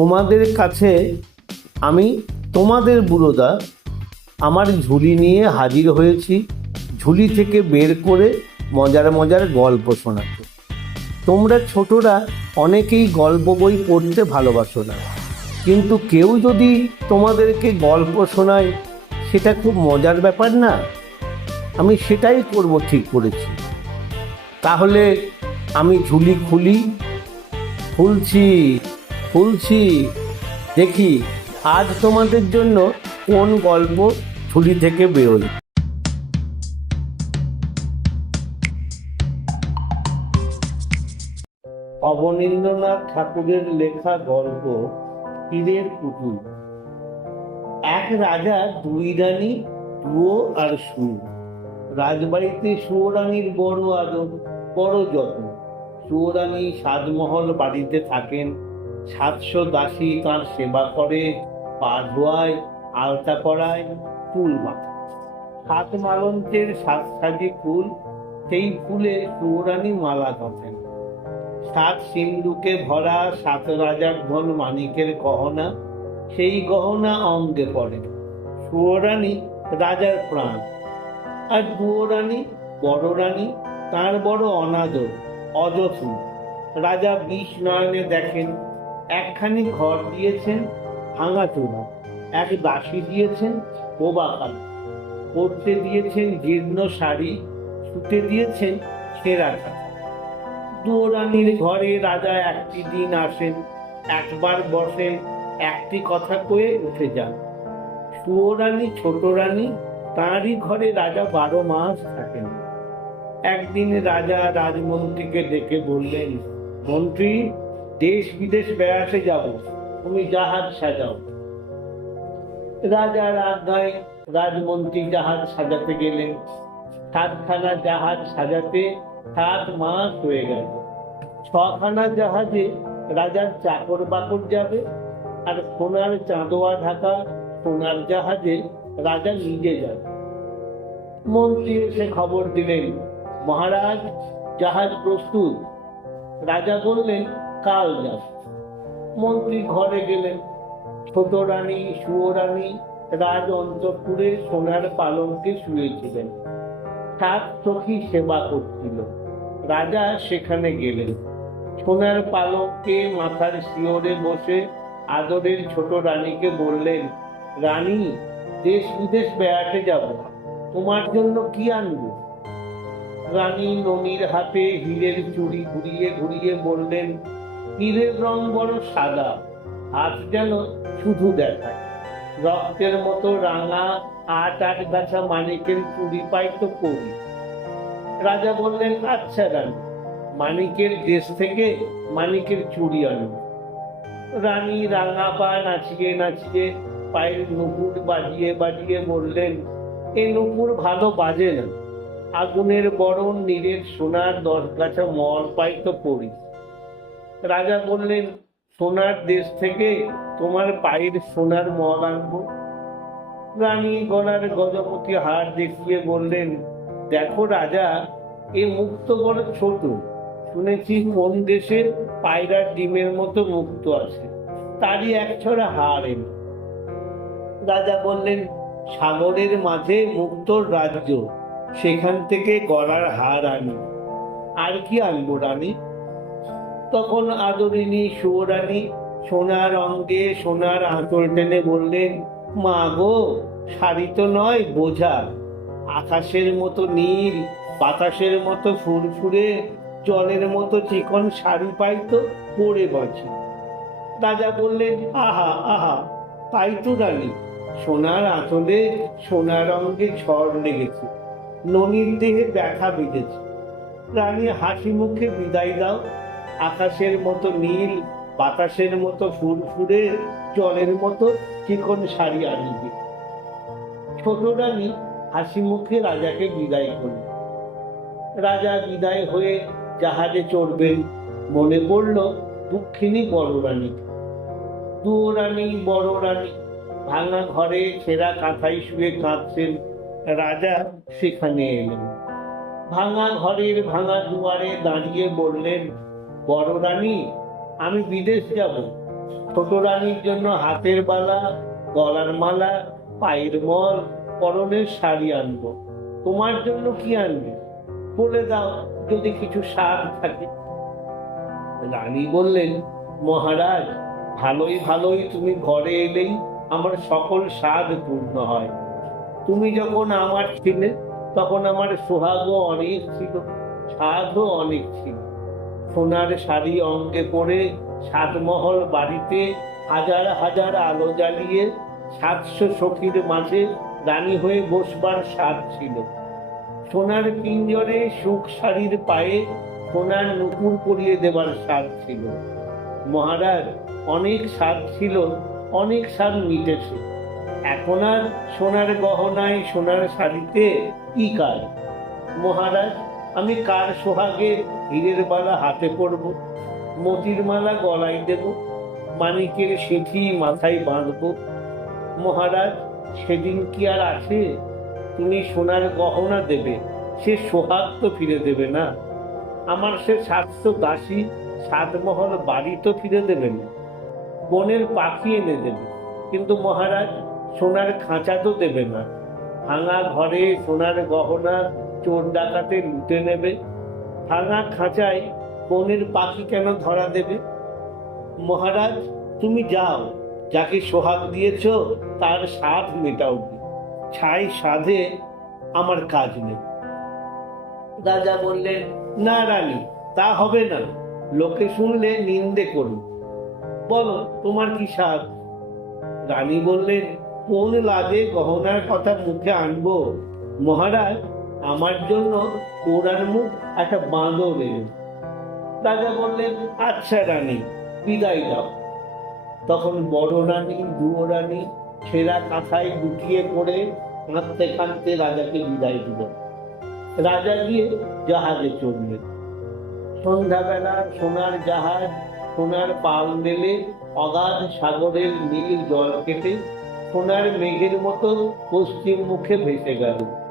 তোমাদের কাছে আমি তোমাদের বুড়োদা আমার ঝুলি নিয়ে হাজির হয়েছি, ঝুলি থেকে বের করে মজার মজার গল্প শোনাতে। তোমরা ছোটরা অনেকেই গল্প বই পড়তে ভালোবাসো না। কিন্তু কেউ যদি তোমাদেরকে গল্প শোনায়, সেটা খুব মজার ব্যাপার না। আমি সেটাই করব ঠিক করেছি। তাহলে আমি ঝুলি খুলি, খুলছি। খুলছি। দেখি, আজ তোমাদের জন্য কোন গল্প ঝুলি থেকে বেরোয়? অবনীন্দ্রনাথ ঠাকুরের লেখা গল্প পীরের পুতুল। এক রাজা দুই রানী ডুয়ো আর সুর। রাজবাড়িতে সুয়োরানীর বড় আদর, বড় যত্ন। সুয়োরানী সাতমহল বাড়িতে থাকেন। সাতশো দাসী তাঁর সেবা করে, পা ধোয়ায়, আলতা করায়, ফুল মাথা সাত মালন্তের সাত সাজি ফুল, সেই ফুলে সুয়োরানী মালা গাঁথেন সাত সিন্ধুকে ভরা সাত রাজার ধন মানিকের গহনা, সেই গহনা অঙ্গে পড়ে। সুয়োরানী রাজার প্রাণ। আর দুয়োরানী বড় রানী, তাঁর বড় অনাদর অযথু রাজা বিষ নয়নে দেখেন একখানি ঘর দিয়েছেন ভাঙাচোরা এক দাসী দিয়েছেন বোবা কাল। পরতে দিয়েছেন জীর্ণ শাড়ি শুতে দিয়েছেন ছেঁড়া কাঁথা দুয়োরানীর ঘরে রাজা একটি দিন আসেন, একবার বসেন, একটি কথা কয়ে উঠে যান। সুয়োরানী ছোট রানী তাঁরই ঘরে রাজা বারো মাস থাকেন। একদিন রাজা রাজমন্ত্রীকে ডেকে বললেন, মন্ত্রী দেশ বিদেশ বেড়াতে যাব, তুমি জাহাজ সাজাও। রাজার আজ্ঞায় রাজমন্ত্রী জাহাজ সাজাতে গেলেন সাতখানা জাহাজ সাজাতে সাত মাস হয়ে গেল। ছখানা জাহাজে রাজার চাকর বাকর যাবে, আর সোনার চাঁদোয়া ঢাকা সোনার জাহাজে রাজা নিজে যাবে। মন্ত্রী এসে খবর দিলেন, মহারাজ, জাহাজ প্রস্তুত। রাজা বললেন কাল যাব মন্ত্রী ঘরে গেলেন। ছোট রানী সুয়োরানী রাজ অন্তপুরে সোনার পালঙ্কে শুয়েছিলেন। সাত সখী সেবা করছিল। রাজা সেখানে গেলেন। সোনার পালঙ্কে মাথার শিওরে বসে আদরের ছোট রানীকে বললেন, রানী, দেশ বিদেশ বেড়াতে যাব। তোমার জন্য কি আনব? রানী ননির হাতে হীরের চুড়ি ঘুরিয়ে ঘুরিয়ে বললেন হীরের রং বড় সাদা, হাত যেন শুধু দেখায়। রক্তের মতো রাঙা, আট আট গাছা মানিকের চুড়ি পাই তো করি রাজা বললেন আচ্ছা রানী, মানিকের দেশ থেকে মানিকের চুড়ি আনব রানী রাঙা পা নাচিয়ে নাচিয়ে পায়ের নুপুর বাজিয়ে বাজিয়ে বললেন, এ নুপুর ভালো বাজে না। আগুনের বরণ নীরের সোনার দশ গাছা মল পাই তো পড়ি রাজা বললেন, সোনার দেশ থেকে তোমার পায়ের সোনার মল আনব। রানী গলার গজপতি হার দেখিয়ে বললেন, দেখো রাজা, এ মুক্ত বড় ছোট। শুনেছি কোন দেশের পায়রার ডিমের মতো মুক্ত আছে। তারই এক ছড়া হার এলো রাজা বললেন, সাগরের মাঝে মুক্তর রাজ্য, সেখান থেকে গলার হার আনি। আর কি আনব রানী? তখন আদরিনী সুরানী সোনার অঙ্গে সোনার আঁচল টেনে বললেন, মা গো, শাড়ি তো নয়, বোঝা। আকাশের মতো নীল, বাতাসের মতো ফুরফুরে, জলের মতো চিকন শাড়ি পাই তো পরে বাঁচি। রাজা বললেন, আহা আহা, তাই তো রানী সোনার আঁচলে সোনার অঙ্গে ঝড় লেগেছে, ননির দেহে ব্যথা বেঁধেছে। রানী হাসি মুখে বিদায় দাও আকাশের মতো নীল, বাতাসের মতো ফুরফুরে, জলের মতো চিকন শাড়ি আনিবে। ছোট রানী হাসি মুখে রাজাকে বিদায় করল রাজা বিদায় হয়ে জাহাজে চড়বেন, মনে পড়ল দুঃখিনী বড় রানী। দু রানী, বড় রানী, ভাঙা ঘরে ছেঁড়া কাঁথায় শুয়ে কাঁদছেন। রাজা সেখানে এলেন। ভাঙা ঘরের ভাঙা দুয়ারে দাঁড়িয়ে বললেন বড় রানী, আমি বিদেশ যাব। ছোট রানীর জন্য হাতের বালা, গলার মালা, পায়ের মল, পরনের শাড়ি আনব। তোমার জন্য কি আনবে? বলে দাও, যদি কিছু সার থাকে। রানী বললেন, মহারাজ, ভালোই ভালোই তুমি ঘরে এলেই আমার সকল স্বাদ পূর্ণ হয়। তুমি যখন আমার ছিলে, তখন আমার সোহাগও অনেক ছিল, স্বাদও অনেক ছিল। সোনার শাড়ি অঙ্গে পরে সাতমহল বাড়িতে হাজার হাজার আলো জ্বালিয়ে সাতশো সখীর মাঝে রানী হয়ে বসবার স্বাদ ছিল। সোনার পিঞ্জরে সুখ শাড়ির পায়ে সোনার নুপুর পরিয়ে দেবার স্বাদ ছিল। মহারাজ, অনেক স্বাদ ছিল, অনেক স্বাদ মিটেছে। এখন আর সোনার গহনায় সোনার শাড়িতে কি কাজ? মহারাজ আমি কার সোহাগে হীরের মালা হাতে পরব মতির মালা গলায় দেব, মানিকের সিঁথি মাথায় বাঁধব। মহারাজ, সেদিন কি আর আছে? তুমি সোনার গহনা দেবে, সে সোহাগ তো ফিরে দেবে না। আমার সে সাতশো দাসী, সাতমহল বাড়ি তো ফিরে দেবে না। বনের পাখি এনে দেবে, কিন্তু মহারাজ, সোনার খাঁচা তো দেবে না। ভাঙা ঘরে সোনার গহনা চোর ডাকাতে লুটে নেবে। ভাঙা খাঁচায় বনের পাখি কেন ধরা দেবে? মহারাজ, তুমি যাও, যাকে সোহাগ দিয়েছ, তার স্বাদ মেটাও। ছাই সাধে আমার কাজ নেই। রাজা বললেন, না রানী, তা হবে না। লোকে শুনলে নিন্দে করুন বলো, তোমার কি স্বাদ? রানী বললেন কোন লাজে গহনার কথা মুখে আনব। মহারাজ আমার জন্য ওরার মুখ একটা বাঁদর এলো। রাজা বললেন আচ্ছা রানী, বিদায় দাও। তখন বড় রানী দুয়ো রানী ছেঁড়া কাঁথায় গুটিয়ে পড়ে কাঁদতে কাঁদতে রাজাকে বিদায় দিল। রাজা গিয়ে জাহাজে চড়লেন। সন্ধ্যাবেলা সোনার জাহাজ, সোনার পাল মেলে অগাধ সাগরের নীল জল কেটে সোনার মেঘের মতো পশ্চিম মুখে ভেসে গেল।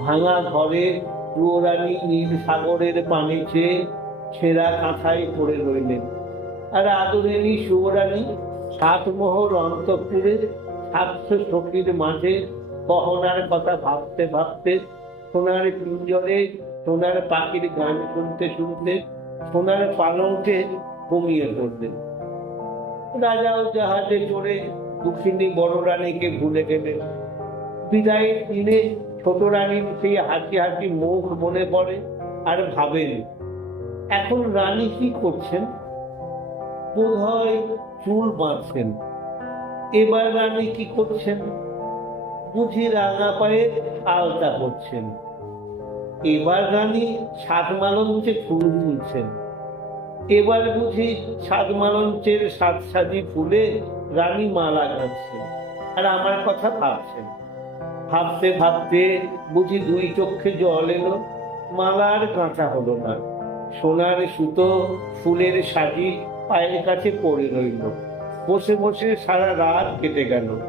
ভাঙা ঘরে রানী নীল সাগরের পানি চেয়ে ছেঁড়া কাঁথায় পড়ে রইলেন। আর আদরিনী সুবরানী সাতমোহর অন্তপুরে সাতশো সখীর মাঝে গহনার কথা ভাবতে ভাবতে সোনার পিঞ্জরে সোনার পাখির গান শুনতে শুনতে সোনার পালঙ্কে ঘুমিয়ে পড়লেন। রাজাও জাহাজে চড়ে দুঃখিনী বড় রানীকে ভুলে গেলেন। বিদায়ের দিনে ছোট রানীর সেই হাসি হাসি মুখ মনে পড়ে আর ভাবেন এখন রানী কি করছেন? বোধ হয় চুল বাঁধছেন। এবার রানী কি করছেন? বুঝি রাঙা পায়ে আলতা করছেন। এবার রানী সাত মালঞ্চে ফুল তুলছেন। এবার বুঝি সাত মালঞ্চের সাত সাজি ফুলে রানী মালা গাঁথছেন আর আমার কথা ভাবছেন। ভাবতে ভাবতে বুঝি দুই চক্ষে জল এলো। মালা আর কাঁচা হলো না। সোনার সুতো, ফুলের সাজি পায়ের কাছে পড়ে রইল। বসে বসে সারা রাত কেটে গেল।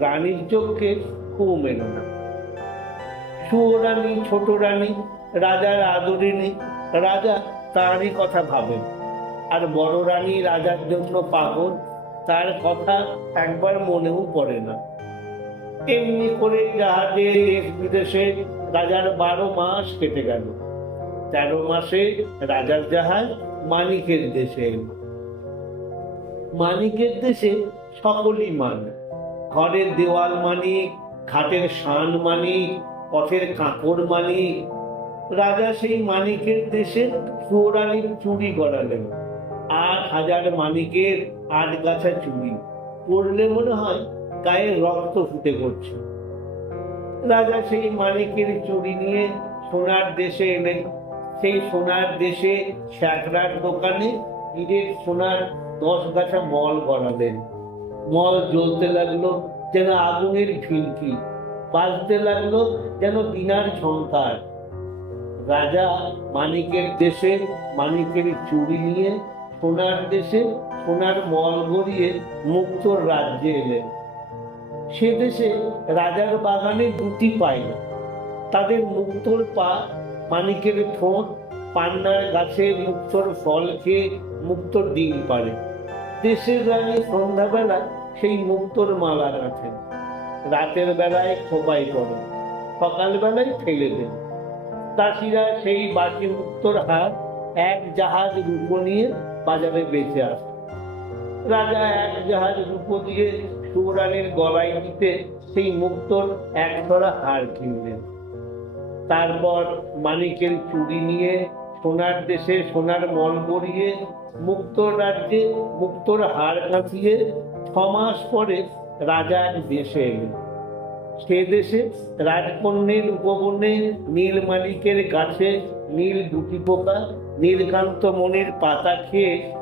রানীর চোখে ঘুম এলো না। সুরানী ছোট রানী, রাজার আদরিনী রাজা তারই কথা ভাবেন। আর বড় রানী রাজার জন্য পাগল, তার কথা একবার মনেও পড়ে না। এমনি করে জাহাজে দেশ বিদেশে রাজার বারো মাস কেটে গেল। তেরো মাসে রাজার জাহাজ মানিকের দেশে। মানিকের দেশে সকলই মান ঘরের দেওয়াল মানিক ঘাটের শান মানিক পথের কাঁকড় মানিক রাজা সেই মানিকের দেশে সুরানির চুরি গড়ালেন আট হাজার মানিকের আট গাছা চুরি। পড়লে মনে হয় গায়ে রক্ত ফুটে পড়ছে। রাজা সেই মানিকের চুরি নিয়ে সোনার দেশে এলেন। সেই সোনার দেশে শ্যাকরার দোকানে নিজের সোনার দশ গাছা মল গড়ালেন। মল জ্বলতে লাগল যেন আগুনের ঝিলকি বাজতে লাগল যেন বিনার ঝঙ্কার রাজা মানিকের দেশে মানিকের চুরি নিয়ে সোনার দেশে সোনার মল গড়িয়ে মুক্তর রাজ্যে এলেন। সে দেশে রাজার বাগানে দুটি পায় তাদের মুক্তর পা, মানিকের ঠোঁট, পান্নার গাছে মুক্তর ফল খেয়ে মুক্তর ডিম পারে। দেশের রানী সন্ধ্যাবেলা সেই মুক্তোর মালা গাঁথেন। রাতের বেলায় খোপাই করেন, সকালবেলায় ফেলে দেন। দাসীরা সেই বাকি মুক্তোর হাত এক জাহাজ রূপো নিয়ে বাজারে বেঁচে আসে। রাজা এক জাহাজ রূপো দিয়ে সুরানির গলায় দিতে সেই মুক্তোর এক ছড়া হার কিনলেন। তারপর মানিকের চুড়ি নিয়ে সোনার দেশে সোনার মল গড়িয়ে মুক্তোর রাজ্যে মুক্তোর হার কাঁচিয়ে ছমাস পরে রাজা দেশে এলেন। সে দেশে রাজকন্যের উপবনে নীল মালিকের গাছে নীল দুটি পোকা, নীলকান্ত মনের পাতা খেয়ে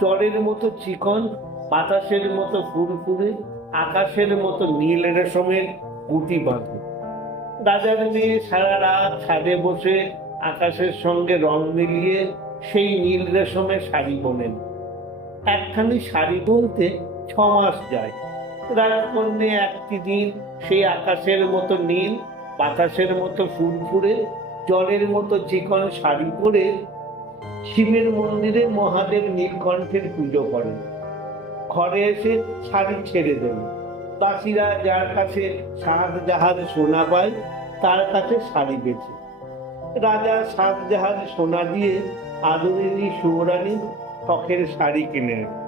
চরের মতো চিকন বাতাসের মতো ফুরফুরে, আকাশের মতো নীল রেশমের গুটি বাঁধে। দাদার মেয়ে সারা রাত ছাদে বসে আকাশের সঙ্গে রং মিলিয়ে সেই নীল রেশমের শাড়ি বোনেন। একখানি শাড়ি বলতে ছ মাস যায় রাজকন্যে একটি দিন সেই আকাশের মতো নীল, বাতাসের মতো ফুরফুরে, জলের মতো চিকন শাড়ি পরে শিবের মন্দিরে মহাদেব নীলকণ্ঠের পুজো করেন। ঘরে এসে শাড়ি ছেড়ে দেবে চাষিরা যার কাছে জাহাজ সোনা পায়, তার কাছে শাড়ি বেছে রাজা জাহাজ সোনা দিয়ে আদরেরই সুবরানী শখের শাড়ি কিনে নেন।